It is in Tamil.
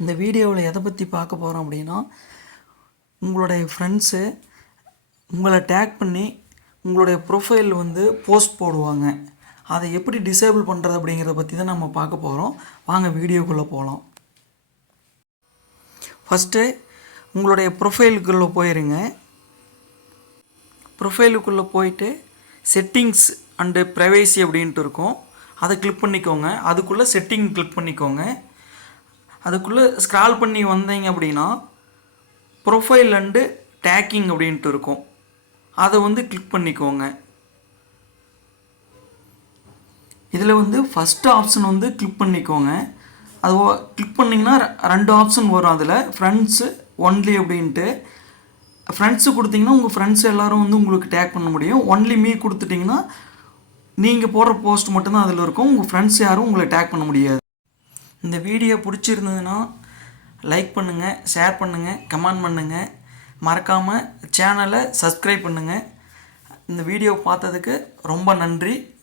இந்த வீடியோவில் எதை பற்றி பார்க்க போகிறோம் அப்படின்னா, உங்களுடைய ஃப்ரெண்ட்ஸு உங்களை டேக் பண்ணி உங்களுடைய ப்ரொஃபைல் போஸ்ட் போடுவாங்க. அதை எப்படி டிசேபிள் பண்ணுறது அப்படிங்கிறத பற்றி தான் நம்ம பார்க்க போகிறோம். வாங்க வீடியோக்குள்ளே போகலாம். ஃபஸ்ட்டு உங்களுடைய ப்ரொஃபைலுக்குள்ளே போயிருங்க. ப்ரொஃபைலுக்குள்ளே போயிட்டு செட்டிங்ஸ் அண்டு ப்ரைவேசி அப்படின்ட்டு இருக்கும். அதை கிளிக் பண்ணிக்கோங்க. அதுக்குள்ளே செட்டிங் கிளிக் பண்ணிக்கோங்க. அதுக்குள்ளே ஸ்க்ரால் பண்ணி வந்தீங்க அப்படின்னா ப்ரொஃபைல் அண்டு டேக்கிங் அப்படின்ட்டு இருக்கும். அதை கிளிக் பண்ணிக்கோங்க. இதில் ஃபஸ்ட்டு ஆப்ஷன் கிளிக் பண்ணிக்கோங்க. அது கிளிக் பண்ணிங்கன்னா 2 ஆப்ஷன் வரும். அதில் ஃப்ரெண்ட்ஸு ஒன்லி அப்படின்ட்டு. ஃப்ரெண்ட்ஸு கொடுத்தீங்கன்னா உங்கள் ஃப்ரெண்ட்ஸ் எல்லோரும் உங்களுக்கு டேக் பண்ண முடியும். ஒன்லி மீ கொடுத்துட்டிங்கன்னா நீங்கள் போடுற போஸ்ட் மட்டும்தான் அதில் இருக்கும். உங்கள் ஃப்ரெண்ட்ஸ் யாரும் உங்களை டேக் பண்ண முடியாது. இந்த வீடியோ பிடிச்சிருந்ததுன்னா லைக் பண்ணுங்கள், ஷேர் பண்ணுங்கள், கமெண்ட் பண்ணுங்கள். மறக்காமல் சேனலை சப்ஸ்கிரைப் பண்ணுங்கள். இந்த வீடியோ பார்த்ததுக்கு ரொம்ப நன்றி.